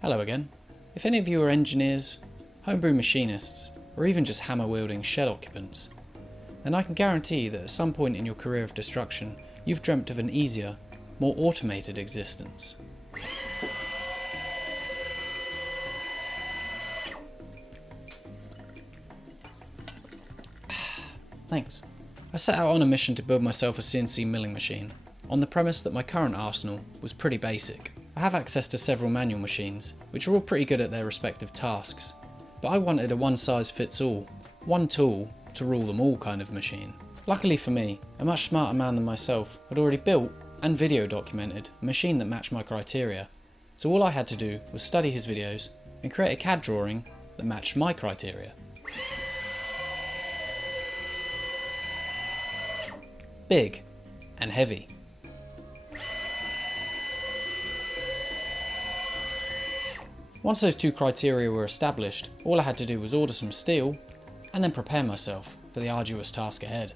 Hello again. If any of you are engineers, homebrew machinists, or even just hammer wielding shed occupants, then I can guarantee that at some point in your career of destruction, you've dreamt of an easier, more automated existence. Thanks. I set out on a mission to build myself a CNC milling machine, on the premise that my current arsenal was pretty basic. I have access to several manual machines, which are all pretty good at their respective tasks, but I wanted a one-size-fits-all, one tool to rule them all kind of machine. Luckily for me, a much smarter man than myself had already built and video documented a machine that matched my criteria, so all I had to do was study his videos and create a CAD drawing that matched my criteria. Big and heavy. Once those two criteria were established, all I had to do was order some steel and then prepare myself for the arduous task ahead.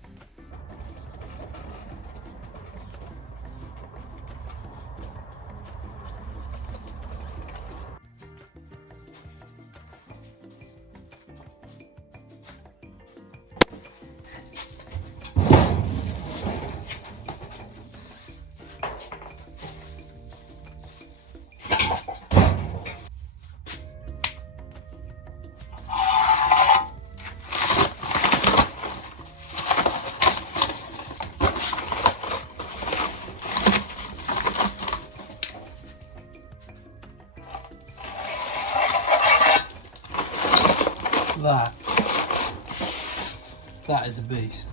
That is a beast.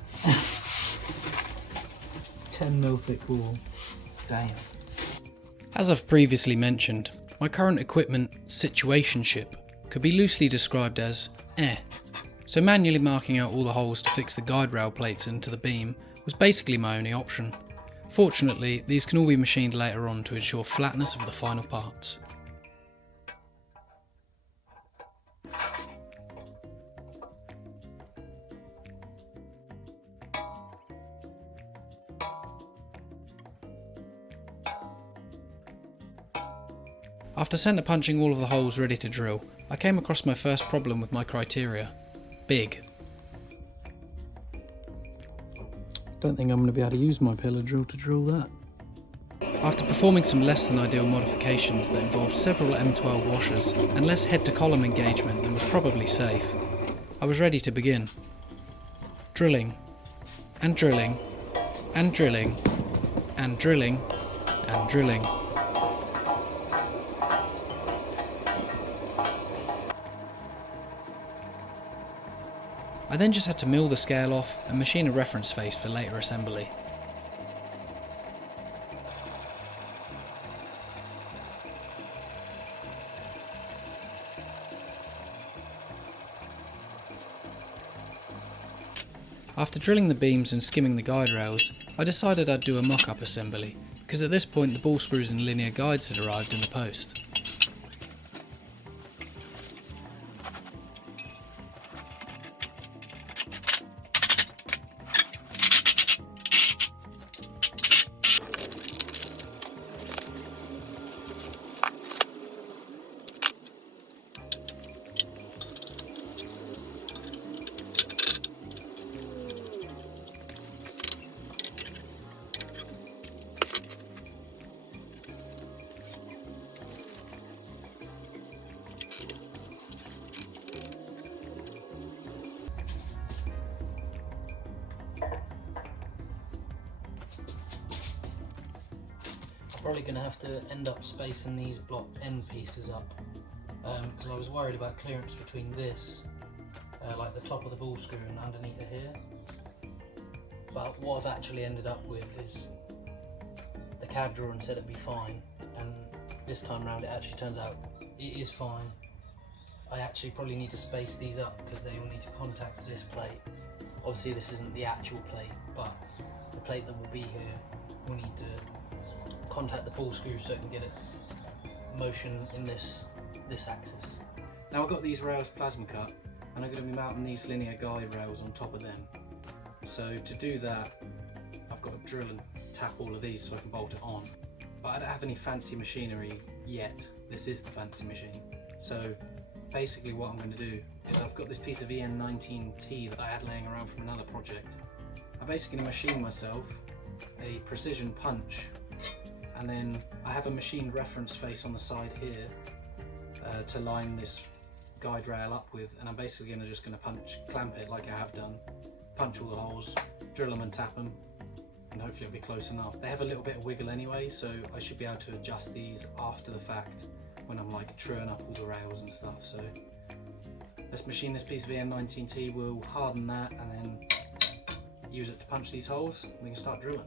10mm thick wall. Damn. As I've previously mentioned, my current equipment situationship could be loosely described as so manually marking out all the holes to fix the guide rail plates into the beam was basically my only option. Fortunately, these can all be machined later on to ensure flatness of the final parts. After centre punching all of the holes ready to drill, I came across my first problem with my criteria. Big. Don't think I'm going to be able to use my pillar drill to drill that. After performing some less than ideal modifications that involved several M12 washers and less head to column engagement than was probably safe, I was ready to begin. Drilling, and drilling, and drilling, and drilling, and drilling. I then just had to mill the scale off and machine a reference face for later assembly. After drilling the beams and skimming the guide rails, I decided I'd do a mock-up assembly, because at this point the ball screws and linear guides had arrived in the post. Probably going to have to end up spacing these block end pieces up because I was worried about clearance between this, like the top of the ball screw and underneath it here. But what I've actually ended up with is the CAD drawing said it'd be fine, and this time round it actually turns out it is fine. I actually probably need to space these up because they will need to contact this plate. Obviously this isn't the actual plate, but the plate that will be here will need to contact the ball screw so it can get its motion in this axis. Now I've got these rails plasma cut and I'm going to be mounting these linear guide rails on top of them. So to do that I've got to drill and tap all of these so I can bolt it on. But I don't have any fancy machinery yet, this is the fancy machine. So basically what I'm going to do is I've got this piece of EN19T that I had laying around from another project. I'm basically going to machine myself a precision punch, and then I have a machined reference face on the side here to line this guide rail up with, and I'm basically just going to clamp it like I have done, punch all the holes, drill them and tap them, and hopefully it'll be close enough. They have a little bit of wiggle anyway, so I should be able to adjust these after the fact when I'm like truing up all the rails and stuff. So let's machine this piece of EN19T, we'll harden that and then use it to punch these holes, and we can start drilling.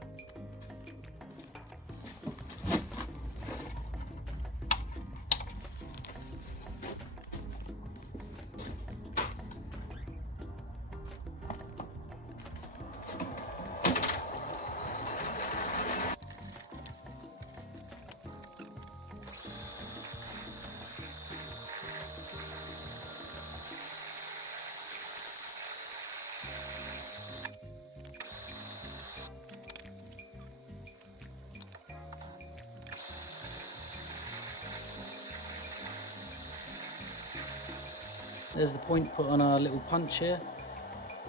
There's the point put on our little punch here.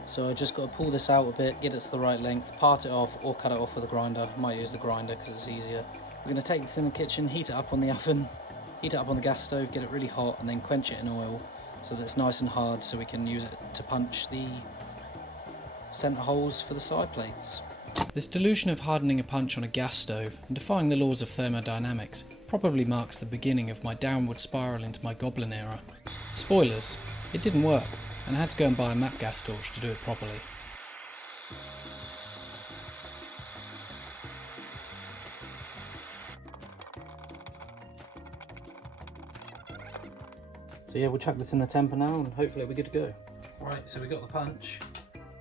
So I just got to pull this out a bit, get it to the right length, part it off or cut it off with a grinder. I might use the grinder because it's easier. We're going to take this in the kitchen, heat it up on the oven, heat it up on the gas stove, get it really hot and then quench it in oil so that it's nice and hard, so we can use it to punch the centre holes for the side plates. This delusion of hardening a punch on a gas stove and defying the laws of thermodynamics probably marks the beginning of my downward spiral into my goblin era. Spoilers, it didn't work, and I had to go and buy a MAP gas torch to do it properly. So yeah, we'll chuck this in the temper now and hopefully we're good to go. Right, so we got the punch.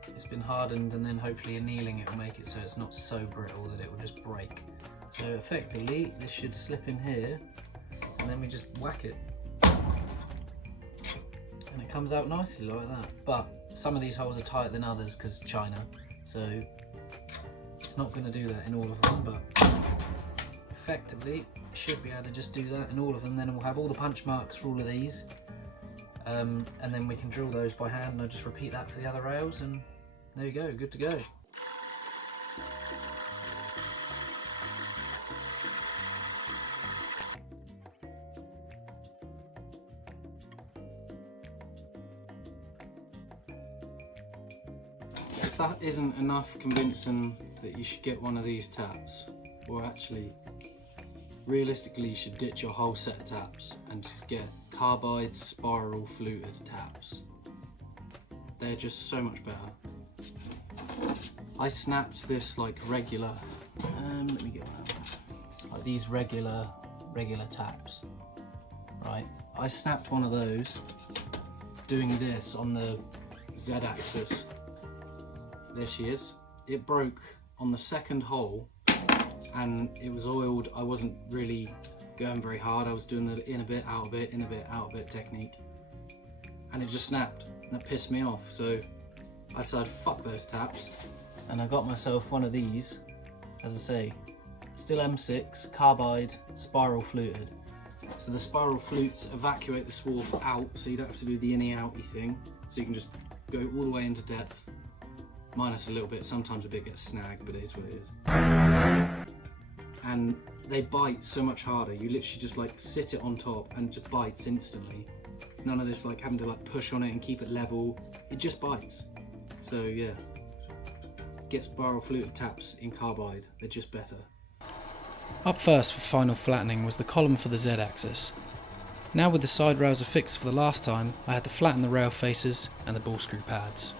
It's been hardened, and then hopefully annealing it will make it so it's not so brittle that it will just break. So effectively, this should slip in here, and then we just whack it. And it comes out nicely like that. But some of these holes are tighter than others because China, so it's not going to do that in all of them, but effectively should be able to just do that in all of them. Then we'll have all the punch marks for all of these, and then we can drill those by hand, and I'll just repeat that for the other rails, and there you go, good to go. If that isn't enough convincing that you should get one of these taps, or actually realistically you should ditch your whole set of taps and just get carbide spiral fluted taps. They're just so much better. I snapped this like regular, let me get one, like these regular taps, right? I snapped one of those doing this on the Z-axis. There she is. It broke on the second hole and it was oiled. I wasn't really going very hard. I was doing the in a bit, out a bit, in a bit, out a bit technique. And it just snapped. And that pissed me off. So I decided, fuck those taps. And I got myself one of these, as I say, still M6, carbide, spiral fluted. So the spiral flutes evacuate the swarf out, so you don't have to do the inny outy thing. So you can just go all the way into depth. Minus a little bit, sometimes a bit gets snagged, but it is what it is. And they bite so much harder. You literally just like sit it on top and it just bites instantly. None of this like having to like push on it and keep it level. It just bites. So yeah, get spiral fluted taps in carbide. They're just better. Up first for final flattening was the column for the Z-axis. Now with the side rails affixed for the last time, I had to flatten the rail faces and the ball screw pads.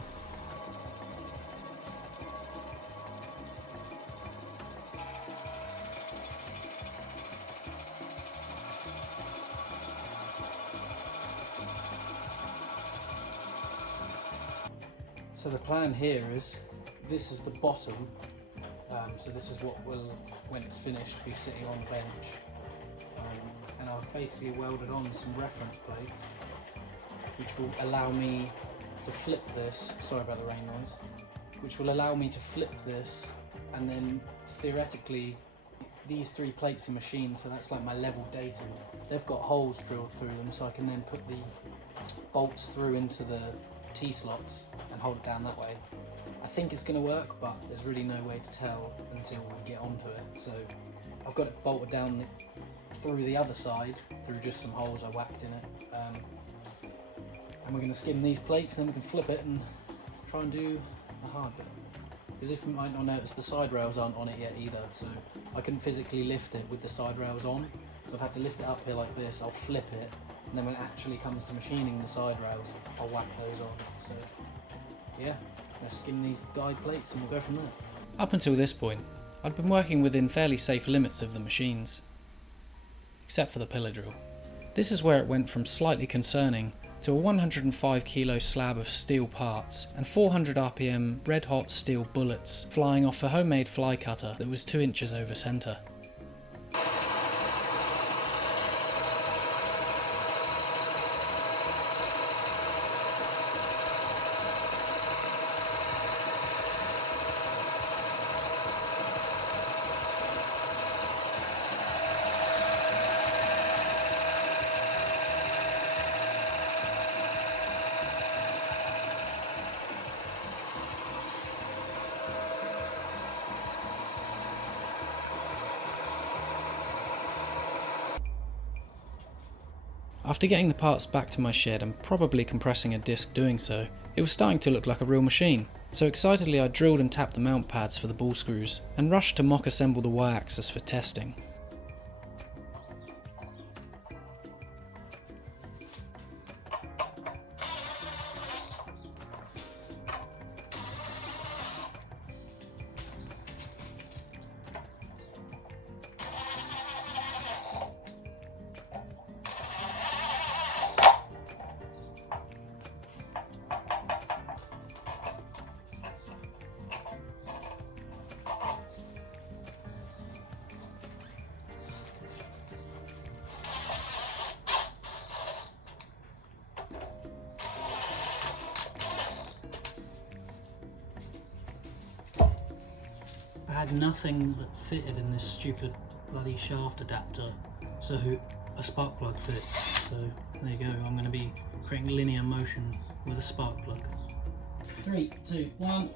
So the plan here is, this is the bottom, so this is what will, when it's finished, be sitting on the bench. And I've basically welded on some reference plates, which will allow me to flip this, sorry about the rain noise, which will allow me to flip this, and then theoretically, these three plates are machined, so that's like my level they've got holes drilled through them, so I can then put the bolts through into the T-slots and hold it down that way. I think it's going to work, but there's really no way to tell until we get onto it. So I've got it bolted down through the other side, through just some holes I whacked in it. And we're going to skim these plates, and then we can flip it and try and do the hard bit. Because if you might not notice, the side rails aren't on it yet either, so I couldn't physically lift it with the side rails on. So I've had to lift it up here like this, I'll flip it, and then when it actually comes to machining the side rails, I'll whack those on. So yeah, let's skim these guide plates and we'll go from there. Up until this point, I'd been working within fairly safe limits of the machines, except for the pillar drill. This is where it went from slightly concerning to a 105 kilo slab of steel parts and 400 RPM red hot steel bullets flying off a homemade fly cutter that was 2 inches over centre. After getting the parts back to my shed and probably compressing a disc doing so, it was starting to look like a real machine. So excitedly I drilled and tapped the mount pads for the ball screws and rushed to mock assemble the Y-axis for testing. I had nothing that fitted in this stupid bloody shaft adapter, so a spark plug fits. So there you go, I'm going to be creating linear motion with a spark plug. 3, 2, 1.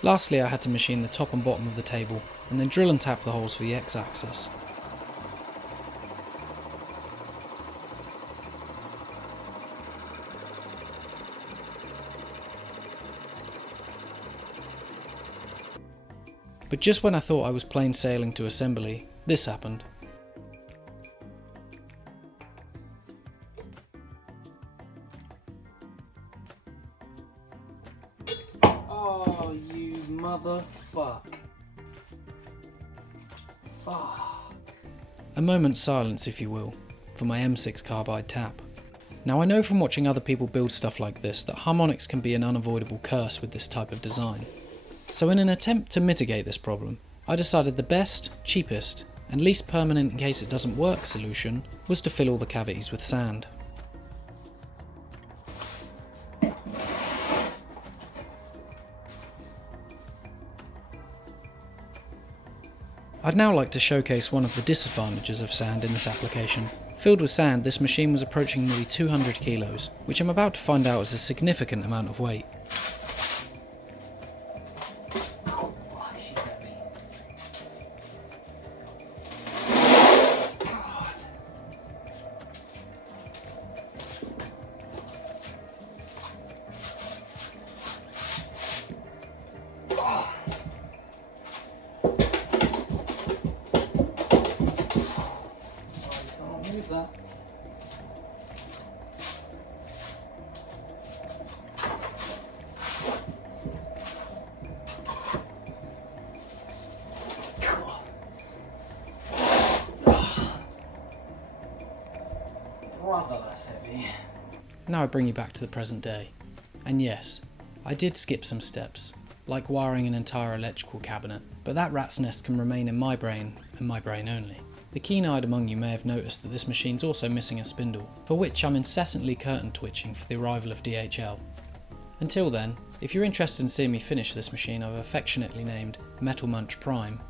Lastly, I had to machine the top and bottom of the table, and then drill and tap the holes for the X-axis. But just when I thought I was plain sailing to assembly, this happened. Oh, you motherfuck. Fuck. A moment's silence, if you will, for my M6 carbide tap. Now I know from watching other people build stuff like this that harmonics can be an unavoidable curse with this type of design. So in an attempt to mitigate this problem, I decided the best, cheapest, and least permanent in case it doesn't work solution was to fill all the cavities with sand. I'd now like to showcase one of the disadvantages of sand in this application. Filled with sand, this machine was approaching nearly 200 kilos, which I'm about to find out is a significant amount of weight. That. Brother, that's heavy. Now I bring you back to the present day. And yes, I did skip some steps, like wiring an entire electrical cabinet, but that rat's nest can remain in my brain, and my brain only. The keen-eyed among you may have noticed that this machine's also missing a spindle, for which I'm incessantly curtain twitching for the arrival of DHL. Until then, if you're interested in seeing me finish this machine I've affectionately named Metal Munch Prime,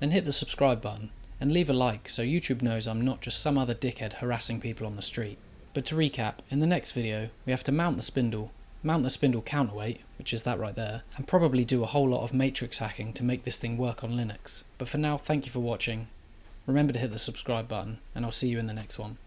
then hit the subscribe button and leave a like so YouTube knows I'm not just some other dickhead harassing people on the street. But to recap, in the next video we have to mount the spindle counterweight, which is that right there, and probably do a whole lot of matrix hacking to make this thing work on Linux. But for now, thank you for watching. Remember to hit the subscribe button, and I'll see you in the next one.